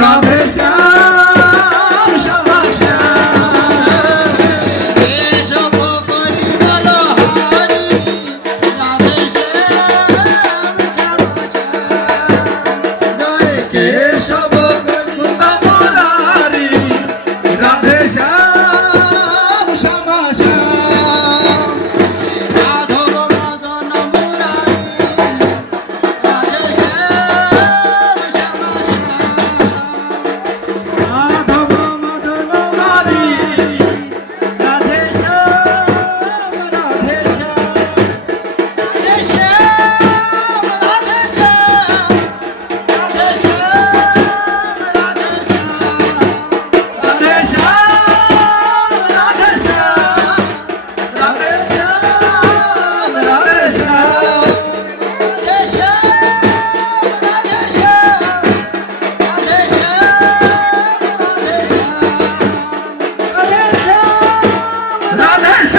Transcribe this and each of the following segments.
রাধে শ্যাম শ্যামা শ্যাম কেশব কলি বলো হারি রাধে শ্যাম শ্যামা শ্যাম জয় কেশব মুকুন্দ মুরারি রাধে শ্যাম শ্যামা শ্যাম রাধব মদন মুরারি রাধে শ্যাম শ্যামা শ্যাম মাধব মদন মুরারি রাধে শ্যাম রাধে শ্যাম রাধে শ্যাম রাধে শ্যাম রাধে শ্যাম রাধে শ্যাম রাধে শ্যাম রাধে শ্যাম রাধে শ্যাম রাধে শ্যাম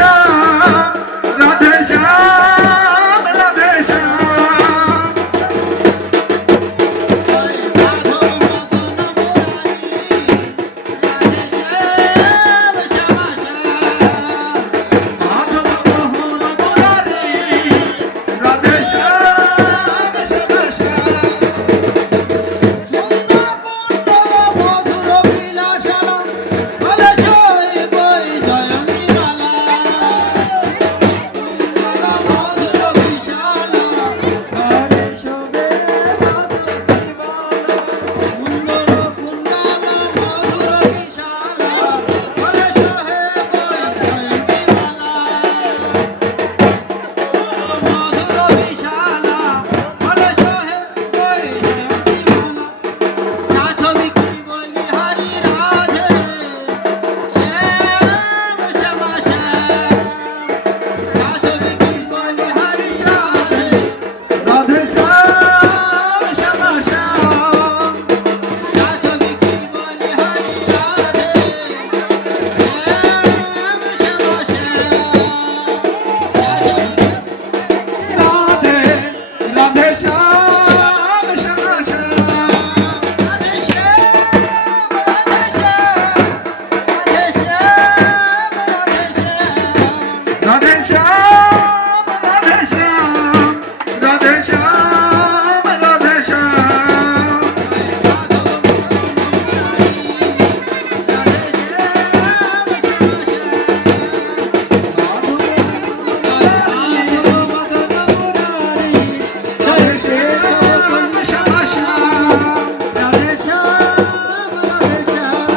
রাধে শ্যাম রাধে শ্যাম রাধে শ্যাম রাধে শ্যাম রাধে শ্যাম রাধে শ্যাম রাধে শ্যাম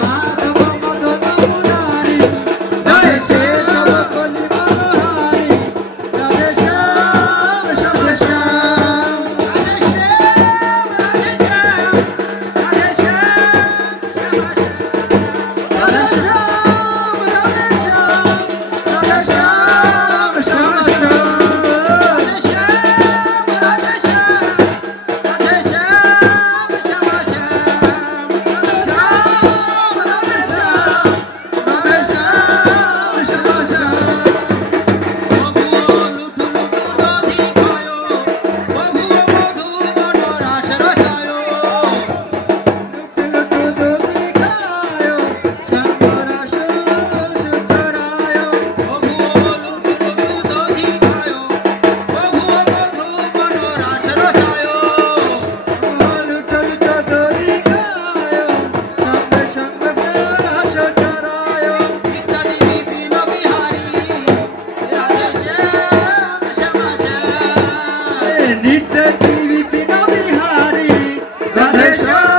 মাধব মোহন মুরারি রাধে শ্যাম শ্যামা শ্যাম ঘরে শোভে মাধব দিবালা রাধে শ্যাম শ্যামা শ্যাম রাধে রাধে শ্যাম শ্যামা শ্যাম রাধে শ্যাম রাধে শ্যাম রাধে শ্যাম রাধে শ্যাম নিত্য বিপিন বিহারী রাধে শ্যাম